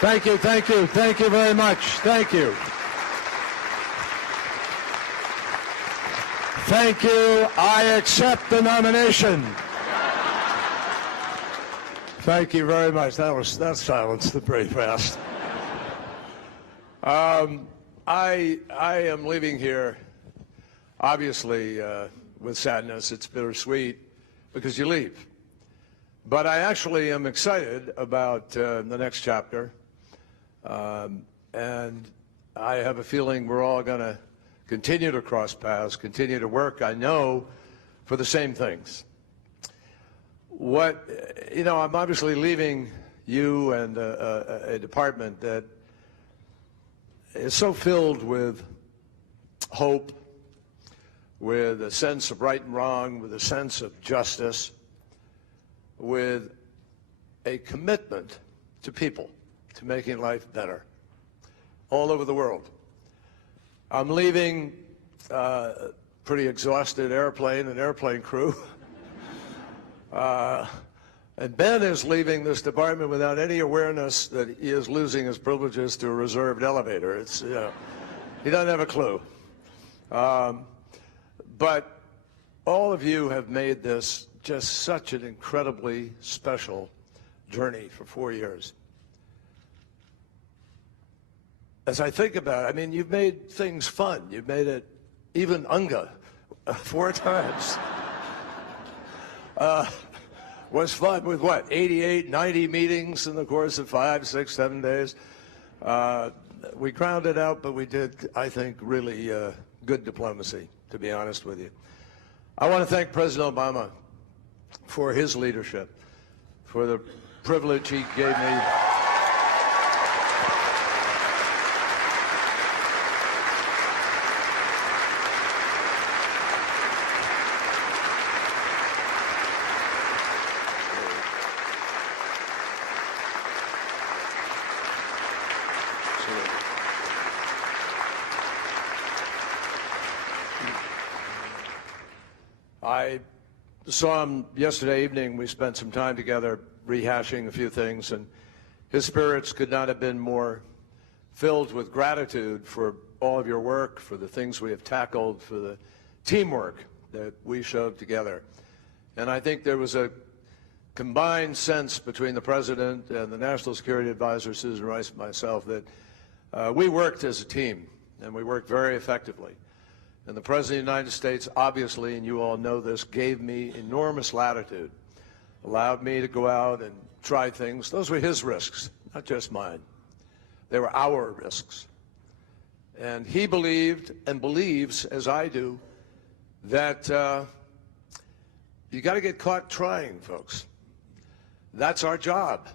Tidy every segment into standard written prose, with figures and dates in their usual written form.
Thank you, thank you, thank you very much. Thank you. Thank you. I accept the nomination. Thank you very much. That silenced it pretty fast. I am leaving here, obviously, with sadness. It's bittersweet because you leave. But I actually am excited about the next chapter. And I have a feeling we're all going to continue to cross paths, continue to work, I know, for the same things. I'm obviously leaving you and a department that is so filled with hope, with a sense of right and wrong, with a sense of justice, with a commitment to people, to making life better all over the world. I'm leaving a pretty exhausted airplane crew. And Ben is leaving this department without any awareness that he is losing his privileges to a reserved elevator. It's, he doesn't have a clue. But all of you have made this just such an incredibly special journey for 4 years. As I think about it, I mean, you've made things fun. You've made it even UNGA 4 times. Was fun with what, 88, 90 meetings in the course of 5, 6, 7 days. We ground it out, but we did, I think, really good diplomacy, to be honest with you. I want to thank President Obama for his leadership, for the privilege he gave me. I saw him yesterday evening. We spent some time together rehashing a few things, and his spirits could not have been more filled with gratitude for all of your work, for the things we have tackled, for the teamwork that we showed together. And I think there was a combined sense between the President and the National Security Advisor, Susan Rice, and myself, that we worked as a team, and we worked very effectively. And the President of the United States, obviously, and you all know this, gave me enormous latitude, allowed me to go out and try things. Those were his risks, not just mine. They were our risks. And he believed and believes, as I do, that you got to get caught trying, folks. That's our job.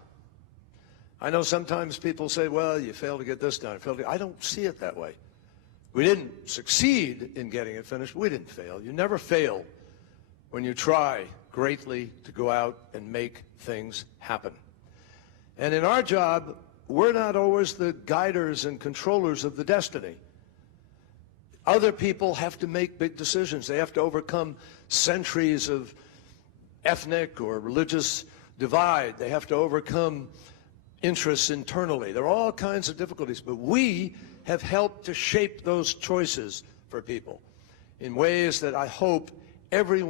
I know sometimes people say, well, you failed to get this done. I don't see it that way. We didn't succeed in getting it finished. We didn't fail. You never fail when you try greatly to go out and make things happen. And in our job, we're not always the guiders and controllers of the destiny. Other people have to make big decisions. They have to overcome centuries of ethnic or religious divide. They have to overcome interests internally. There are all kinds of difficulties, but we have helped to shape those choices for people in ways that I hope every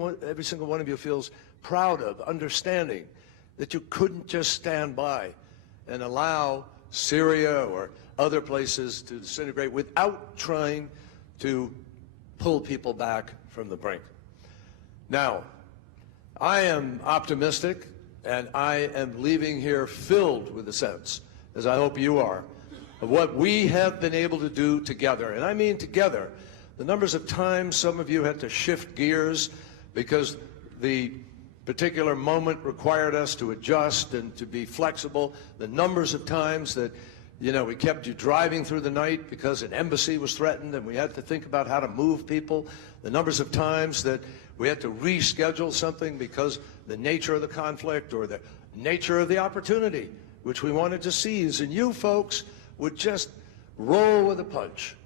single one of you feels proud of, understanding that you couldn't just stand by and allow Syria or other places to disintegrate without trying to pull people back from the brink. Now, I am optimistic, and I am leaving here filled with a sense, as I hope you are, of what we have been able to do together. And I mean together. The numbers of times some of you had to shift gears because the particular moment required us to adjust and to be flexible. The numbers of times that, we kept you driving through the night because an embassy was threatened and we had to think about how to move people. The numbers of times that we had to reschedule something because the nature of the conflict or the nature of the opportunity, which we wanted to seize. And you folks would just roll with a punch,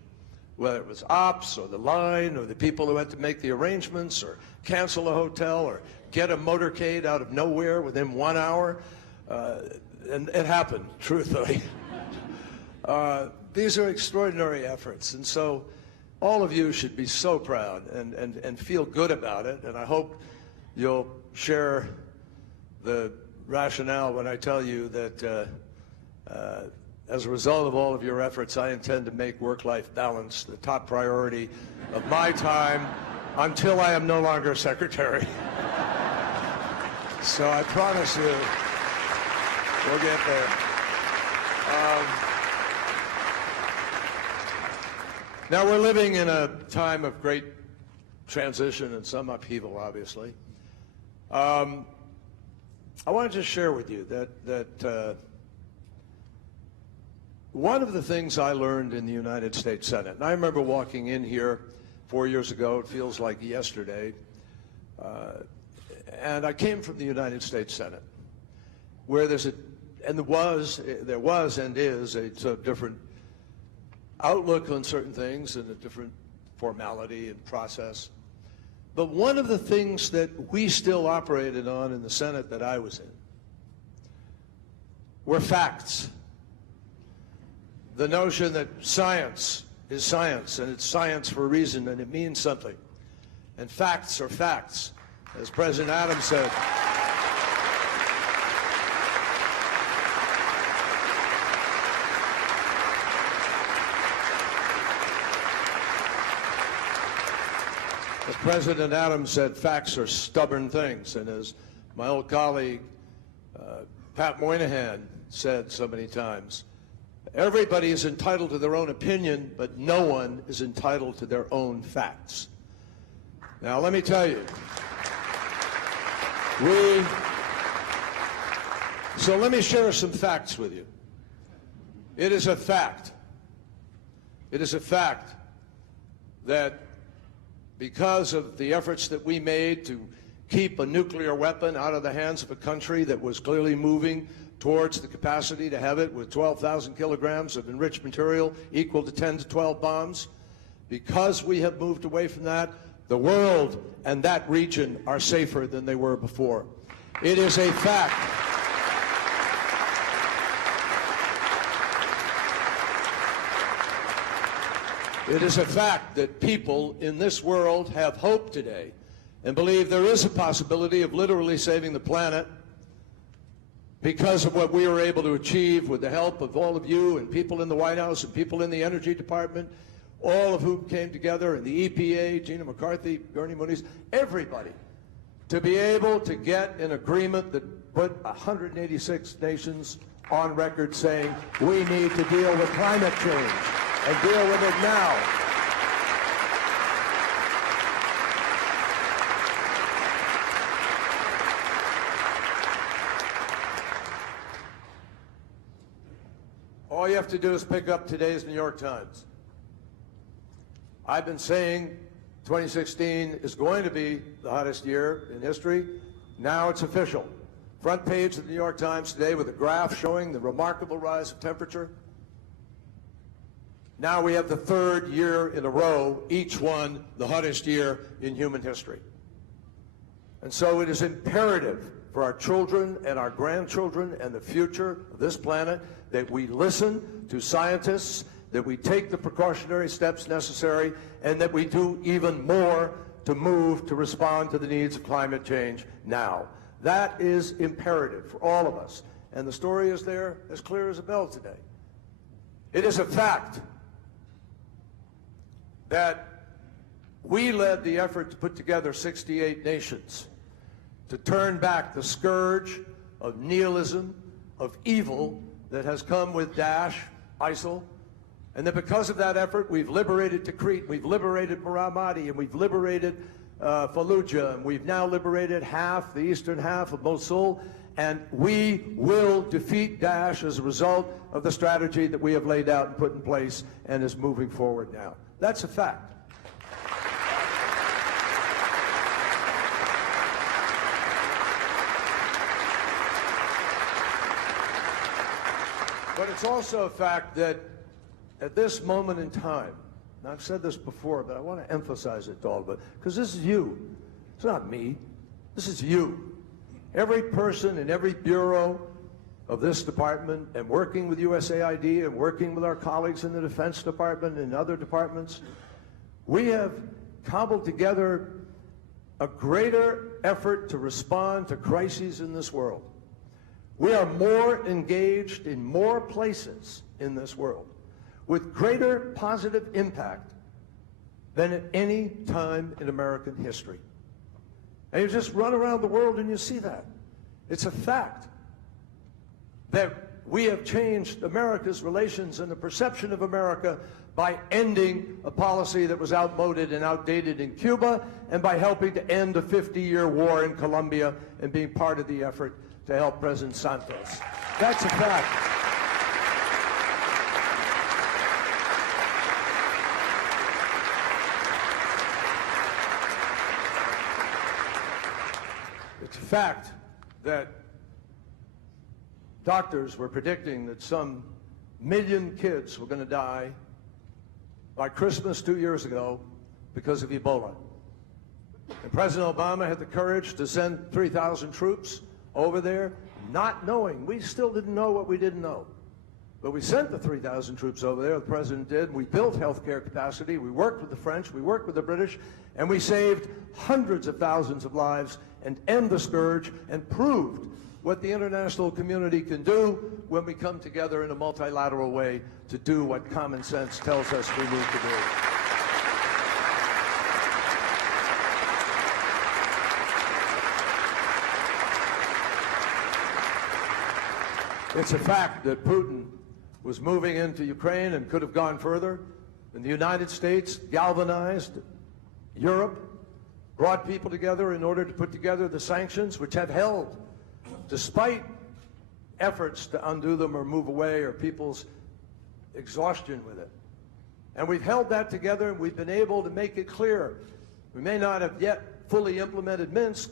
whether it was ops or the line or the people who had to make the arrangements or cancel a hotel or get a motorcade out of nowhere within 1 hour. And it happened, truthfully. These are extraordinary efforts, and so all of you should be so proud and feel good about it, and I hope you'll share the rationale when I tell you that as a result of all of your efforts, I intend to make work-life balance the top priority of my time until I am no longer secretary. So I promise you, we'll get there. Now we're living in a time of great transition and some upheaval, obviously. I wanted to share with you that one of the things I learned in the United States Senate, and I remember walking in here 4 years ago, it feels like yesterday, and I came from the United States Senate, where there was and is a sort of different outlook on certain things and a different formality and process. But one of the things that we still operated on in the Senate that I was in were facts. The notion that science is science, and it's science for a reason, and it means something. And facts are facts, as President Adams said. As President Adams said, facts are stubborn things. And as my old colleague, Pat Moynihan, said so many times, everybody is entitled to their own opinion, but no one is entitled to their own facts. Now, let me tell you, so let me share some facts with you. It is a fact that because of the efforts that we made to keep a nuclear weapon out of the hands of a country that was clearly moving towards the capacity to have it with 12,000 kilograms of enriched material equal to 10 to 12 bombs, because we have moved away from that, the world and that region are safer than they were before. It is a fact. It is a fact that people in this world have hope today and believe there is a possibility of literally saving the planet because of what we were able to achieve with the help of all of you and people in the White House and people in the Energy Department, all of whom came together, in the EPA, Gina McCarthy, Bernie Moniz, everybody, to be able to get an agreement that put 186 nations on record saying we need to deal with climate change and deal with it now. All you have to do is pick up today's New York Times. I've been saying 2016 is going to be the hottest year in history. Now it's official. Front page of the New York Times today with a graph showing the remarkable rise of temperature. Now we have the third year in a row, each one the hottest year in human history. And so it is imperative for our children and our grandchildren and the future of this planet that we listen to scientists, that we take the precautionary steps necessary, and that we do even more to move to respond to the needs of climate change now. That is imperative for all of us. And the story is there as clear as a bell today. It is a fact that we led the effort to put together 68 nations to turn back the scourge of nihilism, of evil that has come with Daesh, ISIL, and that because of that effort, we've liberated Tikrit, we've liberated Ramadi, and we've liberated Fallujah, and we've now liberated the eastern half of Mosul, and we will defeat Daesh as a result of the strategy that we have laid out and put in place and is moving forward now. That's a fact. But it's also a fact that at this moment in time, and I've said this before, but I want to emphasize it to all of it, because this is you. It's not me. This is you. Every person in every bureau, of this department and working with USAID and working with our colleagues in the Defense Department and other departments, we have cobbled together a greater effort to respond to crises in this world. We are more engaged in more places in this world with greater positive impact than at any time in American history. And you just run around the world and you see that. It's a fact that we have changed America's relations and the perception of America by ending a policy that was outmoded and outdated in Cuba, and by helping to end a 50-year war in Colombia and being part of the effort to help President Santos. That's a fact. It's a fact that doctors were predicting that some million kids were going to die by Christmas 2 years ago because of Ebola. And President Obama had the courage to send 3,000 troops over there, not knowing. We still didn't know what we didn't know. But we sent the 3,000 troops over there, the President did. We built healthcare capacity. We worked with the French. We worked with the British. And we saved hundreds of thousands of lives and end the scourge and proved what the international community can do when we come together in a multilateral way to do what common sense tells us we need to do. It's a fact that Putin was moving into Ukraine and could have gone further, and the United States galvanized Europe, brought people together in order to put together the sanctions which have held, despite efforts to undo them or move away or people's exhaustion with it. And we've held that together, and we've been able to make it clear. We may not have yet fully implemented Minsk,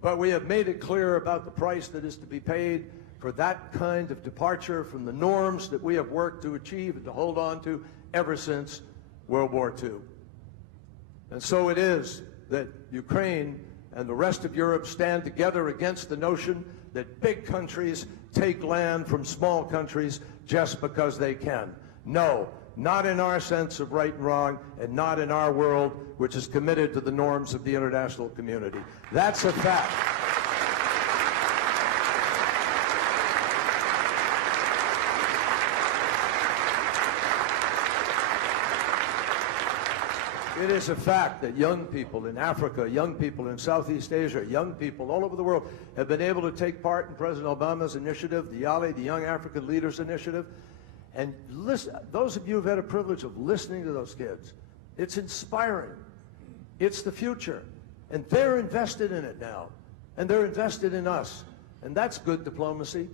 but we have made it clear about the price that is to be paid for that kind of departure from the norms that we have worked to achieve and to hold on to ever since World War II. And so it is that Ukraine and the rest of Europe stand together against the notion that big countries take land from small countries just because they can. No, not in our sense of right and wrong, and not in our world, which is committed to the norms of the international community. That's a fact. It is a fact that young people in Africa, young people in Southeast Asia, young people all over the world have been able to take part in President Obama's initiative, the YALI, the Young African Leaders Initiative. And listen, those of you who've had a privilege of listening to those kids, it's inspiring. It's the future. And they're invested in it now. And they're invested in us. And that's good diplomacy.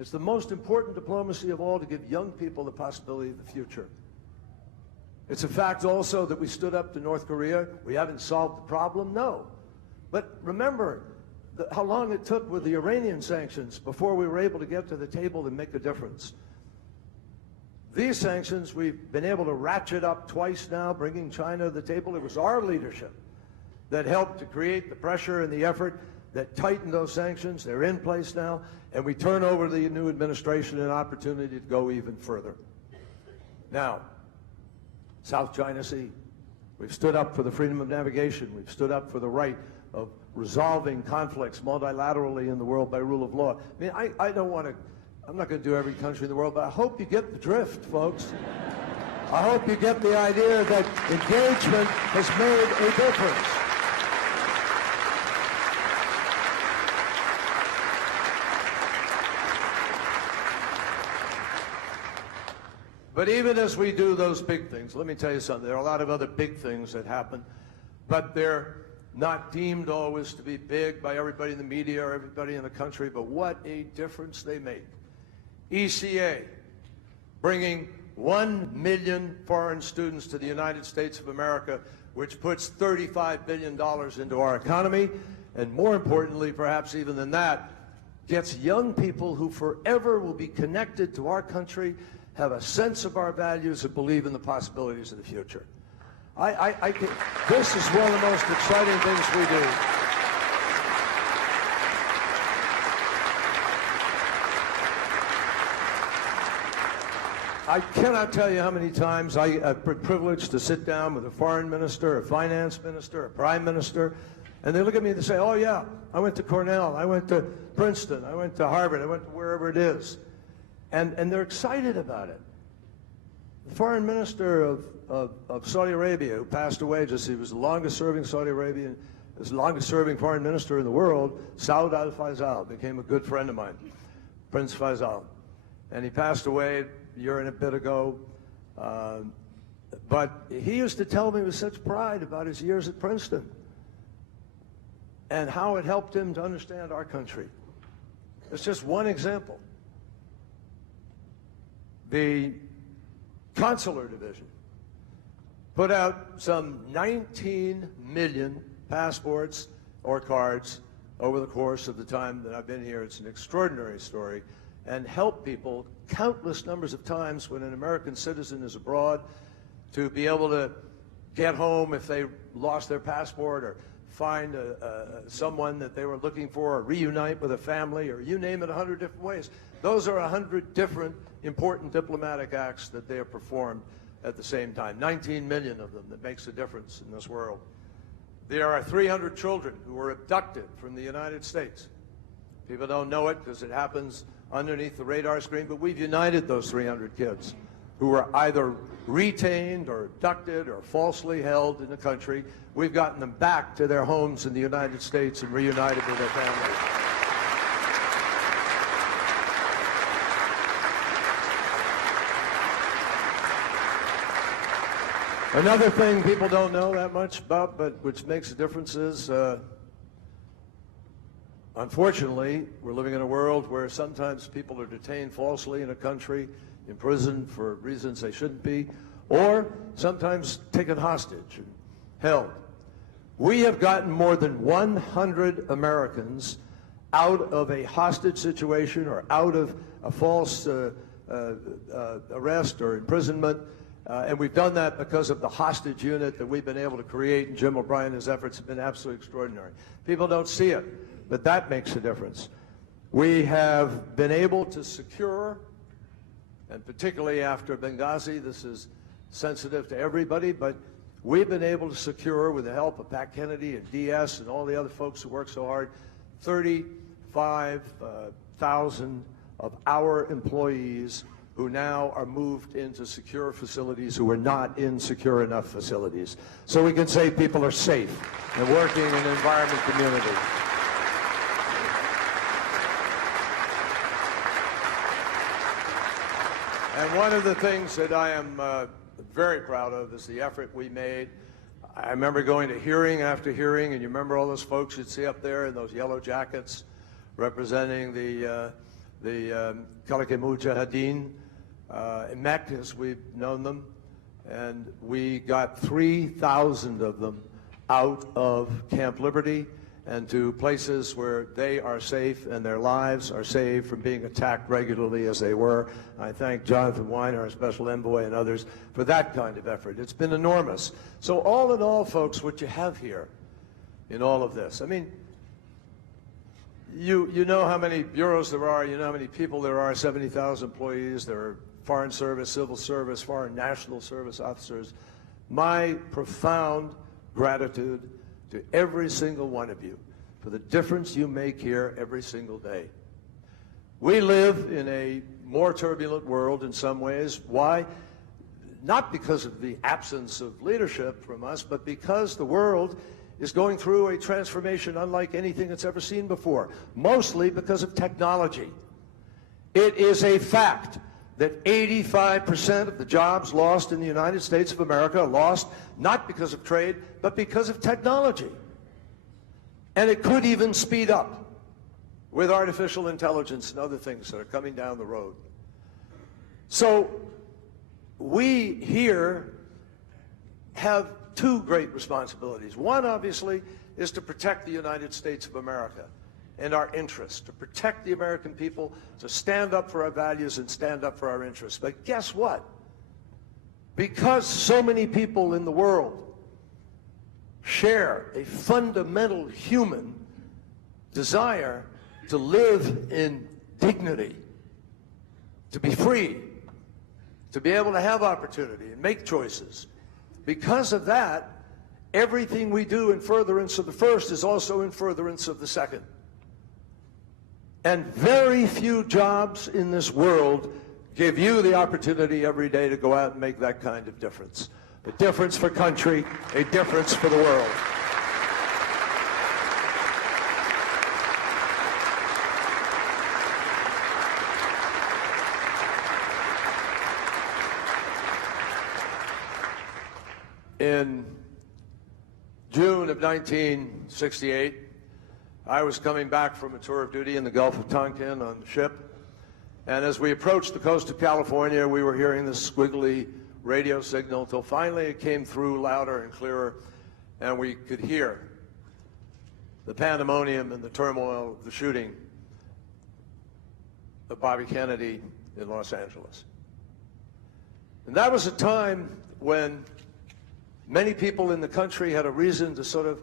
It's the most important diplomacy of all, to give young people the possibility of the future. It's a fact also that we stood up to North Korea. We haven't solved the problem, no. But remember how long it took with the Iranian sanctions before we were able to get to the table and make a difference. These sanctions, we've been able to ratchet up twice now, bringing China to the table. It was our leadership that helped to create the pressure and the effort that tightened those sanctions. They're in place now, and we turn over to the new administration an opportunity to go even further. Now, South China Sea. We've stood up for the freedom of navigation. We've stood up for the right of resolving conflicts multilaterally in the world by rule of law. I mean, I don't want to, I'm not going to do every country in the world, but I hope you get the drift, folks. I hope you get the idea that engagement has made a difference. But even as we do those big things, let me tell you something. There are a lot of other big things that happen, but they're not deemed always to be big by everybody in the media or everybody in the country, but what a difference they make. ECA, bringing 1 million foreign students to the United States of America, which puts $35 billion into our economy, and more importantly, perhaps even than that, gets young people who forever will be connected to our country, have a sense of our values, and believe in the possibilities of the future. I think this is one of the most exciting things we do. I cannot tell you how many times I've been privileged to sit down with a foreign minister, a finance minister, a prime minister, and they look at me and they say, oh yeah, I went to Cornell, I went to Princeton, I went to Harvard, I went to wherever it is. And they're excited about it. The foreign minister of Saudi Arabia, who passed away he was the longest serving Saudi Arabian, the longest serving foreign minister in the world, Saud al-Faisal, became a good friend of mine, Prince Faisal. And he passed away a year and a bit ago. But he used to tell me with such pride about his years at Princeton and how it helped him to understand our country. It's just one example. The consular division put out some 19 million passports or cards over the course of the time that I've been here. It's an extraordinary story, and helped people countless numbers of times when an American citizen is abroad to be able to get home if they lost their passport, or find someone that they were looking for, or reunite with a family, or you name it, 100 different ways. Those are 100 different important diplomatic acts that they have performed at the same time. 19 million of them. That makes a difference in this world. There are 300 children who were abducted from the United States. People don't know it because it happens underneath the radar screen, but we've united those 300 kids who were either retained or abducted or falsely held in the country. We've gotten them back to their homes in the United States and reunited with their families. Another thing people don't know that much about, but which makes a difference, is unfortunately, we're living in a world where sometimes people are detained falsely in a country, imprisoned for reasons they shouldn't be, or sometimes taken hostage and held. We have gotten more than 100 Americans out of a hostage situation or out of a false arrest or imprisonment. And we've done that because of the hostage unit that we've been able to create, and Jim O'Brien and his efforts have been absolutely extraordinary. People don't see it, but that makes a difference. We have been able to secure, and particularly after Benghazi, this is sensitive to everybody, but we've been able to secure, with the help of Pat Kennedy and DS and all the other folks who work so hard, 35,000 of our employees who now are moved into secure facilities who were not in secure enough facilities. So we can say people are safe and working in an environment community. And one of the things that I am very proud of is the effort we made. I remember going to hearing after hearing, and you remember all those folks you'd see up there in those yellow jackets representing the Khalq Mujahideen, MEC, as we've known them, and we got 3,000 of them out of Camp Liberty and to places where they are safe and their lives are saved from being attacked regularly as they were. I thank Jonathan Weiner, our special envoy, and others for that kind of effort. It's been enormous. So all in all, folks, what you have here in all of this, I mean, you know how many bureaus there are, you know how many people there are, 70,000 employees, there are foreign service, civil service, foreign national service officers. My profound gratitude to every single one of you for the difference you make here every single day. We live in a more turbulent world in some ways. Why? Not because of the absence of leadership from us, but because the world is going through a transformation unlike anything it's ever seen before, mostly because of technology. It is a fact that 85% of the jobs lost in the United States of America are lost not because of trade, but because of technology. And it could even speed up with artificial intelligence and other things that are coming down the road. So we here have two great responsibilities. One, obviously, is to protect the United States of America and our interests, to protect the American people, to stand up for our values and stand up for our interests. But guess what? Because so many people in the world share a fundamental human desire to live in dignity, to be free, to be able to have opportunity and make choices. Because of that, everything we do in furtherance of the first is also in furtherance of the second. And very few jobs in this world give you the opportunity every day to go out and make that kind of difference. A difference for country, a difference for the world. In June of 1968, I was coming back from a tour of duty in the Gulf of Tonkin on the ship, and as we approached the coast of California, we were hearing this squiggly radio signal until finally it came through louder and clearer, and we could hear the pandemonium and the turmoil of the shooting of Bobby Kennedy in Los Angeles. And that was a time when many people in the country had a reason to sort of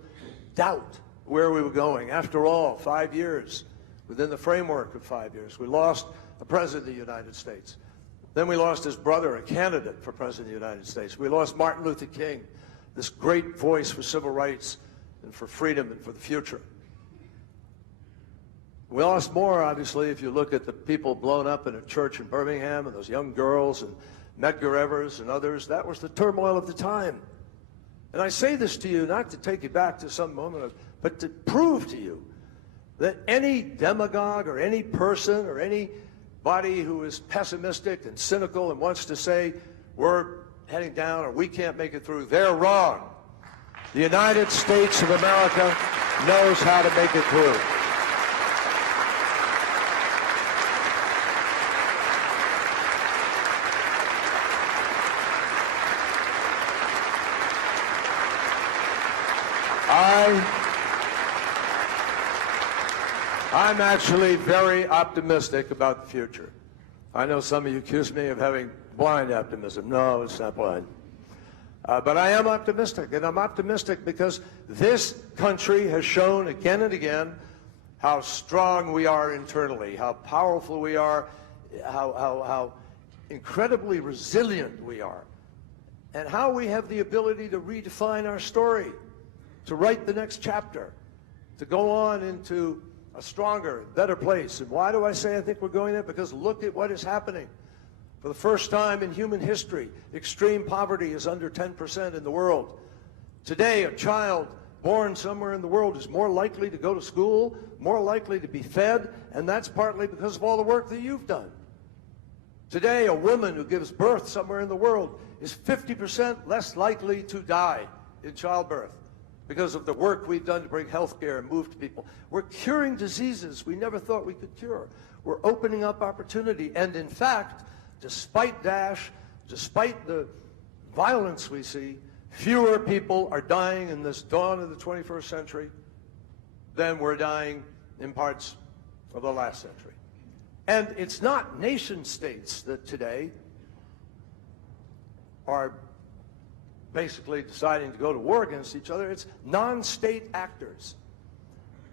doubt where we were going. After all, 5 years, within the framework of 5 years, we lost a president of the United States. Then we lost his brother, a candidate for president of the United States. We lost Martin Luther King, this great voice for civil rights and for freedom and for the future. We lost more, obviously, if you look at the people blown up in a church in Birmingham and those young girls and Medgar Evers and others. That was the turmoil of the time. And I say this to you not to take you back to some moment, but to prove to you that any demagogue or any person or anybody who is pessimistic and cynical and wants to say we're heading down or we can't make it through, they're wrong. The United States of America knows how to make it through. I'm actually very optimistic about the future. I know some of you accuse me of having blind optimism. No, it's not blind. But I am optimistic, and I'm optimistic because this country has shown again and again how strong we are internally, how powerful we are, how incredibly resilient we are, and how we have the ability to redefine our story, to write the next chapter, to go on into a stronger, better place. And why do I say I think we're going there? Because look at what is happening. For the first time in human history, extreme poverty is under 10% in the world. Today, a child born somewhere in the world is more likely to go to school, more likely to be fed, and that's partly because of all the work that you've done. Today, a woman who gives birth somewhere in the world is 50% less likely to die in childbirth because of the work we've done to bring health care and move to people. We're curing diseases we never thought we could cure. We're opening up opportunity. And in fact, despite Daesh, despite the violence we see, fewer people are dying in this dawn of the 21st century than were dying in parts of the last century. And it's not nation states that today are basically deciding to go to war against each other. It's non-state actors.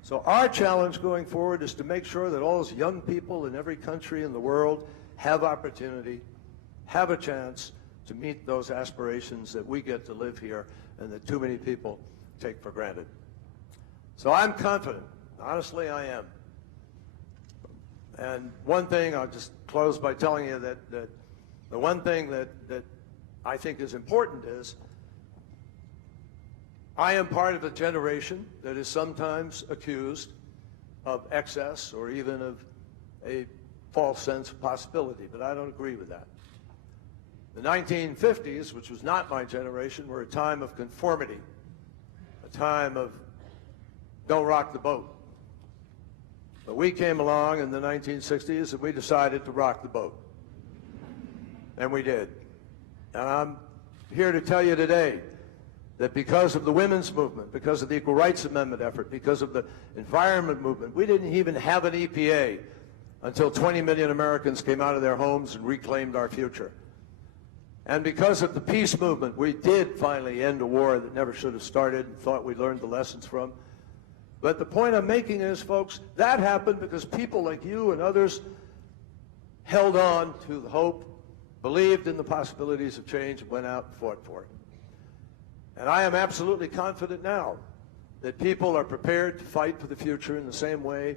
So our challenge going forward is to make sure that all those young people in every country in the world have opportunity, have a chance to meet those aspirations that we get to live here and that too many people take for granted. So I'm confident. Honestly, I am. And one thing, I'll just close by telling you that the one thing that I think is important is I am part of a generation that is sometimes accused of excess or even of a false sense of possibility, but I don't agree with that. The 1950s, which was not my generation, were a time of conformity, a time of don't rock the boat. But we came along in the 1960s and we decided to rock the boat. And we did. And I'm here to tell you today that because of the women's movement, because of the Equal Rights Amendment effort, because of the environment movement, we didn't even have an EPA until 20 million Americans came out of their homes and reclaimed our future. And because of the peace movement, we did finally end a war that never should have started and thought we learned the lessons from. But the point I'm making is, folks, that happened because people like you and others held on to the hope believed in the possibilities of change, and went out and fought for it. And I am absolutely confident now that people are prepared to fight for the future in the same way,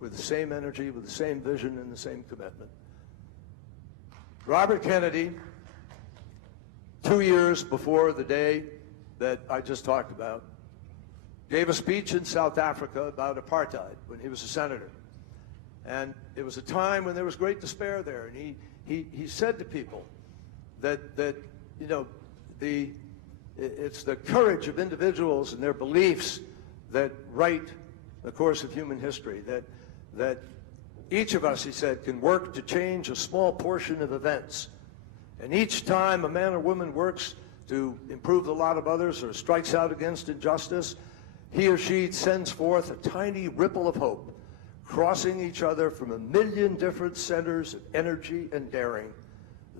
with the same energy, with the same vision, and the same commitment. Robert Kennedy, 2 years before the day that I just talked about, gave a speech in South Africa about apartheid when he was a senator. And it was a time when there was great despair there. And he said to people that you know, it's the courage of individuals and their beliefs that write the course of human history, that each of us, he said, can work to change a small portion of events. And each time a man or woman works to improve the lot of others or strikes out against injustice, he or she sends forth a tiny ripple of hope, crossing each other from a million different centers of energy and daring.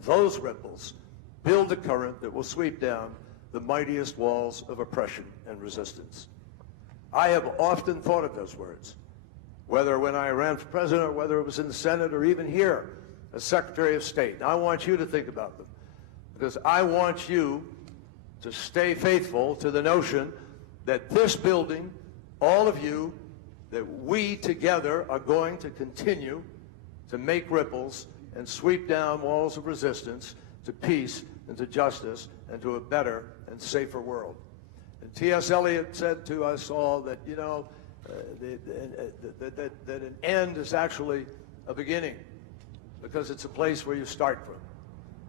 Those ripples build a current that will sweep down the mightiest walls of oppression and resistance. I have often thought of those words, whether when I ran for president or whether it was in the Senate or even here as Secretary of State. I want you to think about them, because I want you to stay faithful to the notion that this building, all of you, that we together are going to continue to make ripples and sweep down walls of resistance to peace and to justice and to a better and safer world. And T.S. Eliot said to us all that, you know, that an end is actually a beginning, because it's a place where you start from.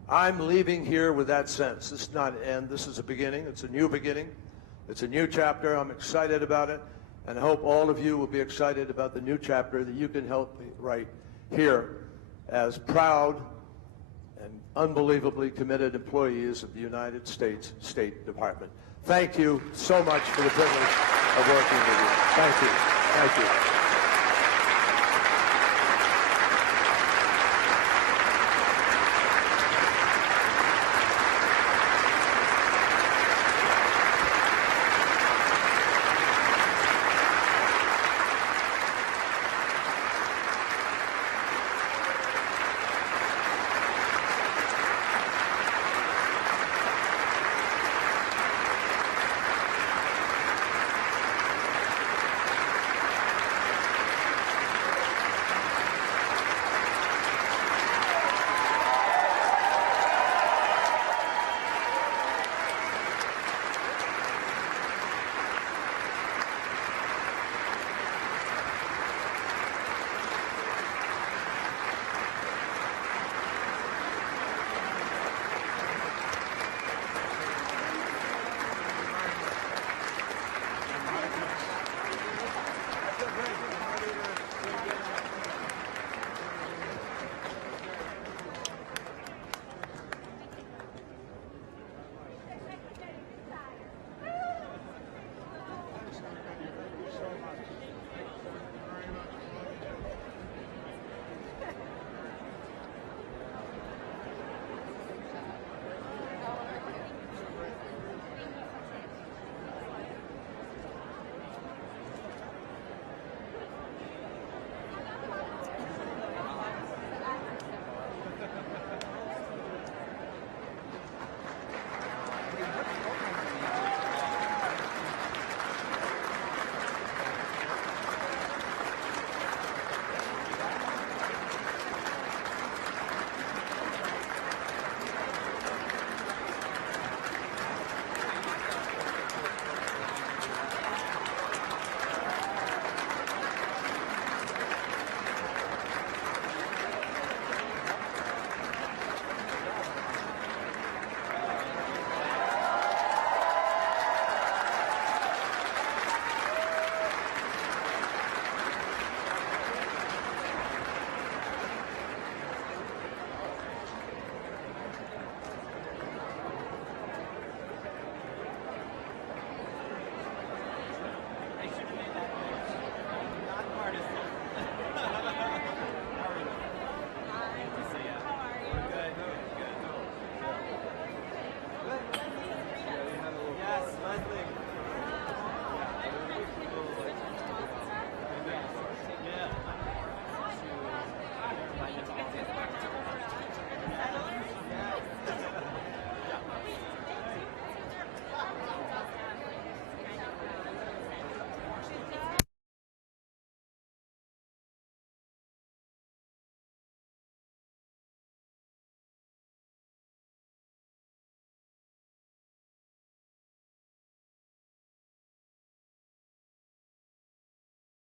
I'm leaving here with that sense. This is not an end. This is a beginning. It's a new beginning. It's a new chapter. I'm excited about it, and I hope all of you will be excited about the new chapter that you can help me write here as proud and unbelievably committed employees of the United States State Department. Thank you so much for the privilege of working with you. Thank you. Thank you.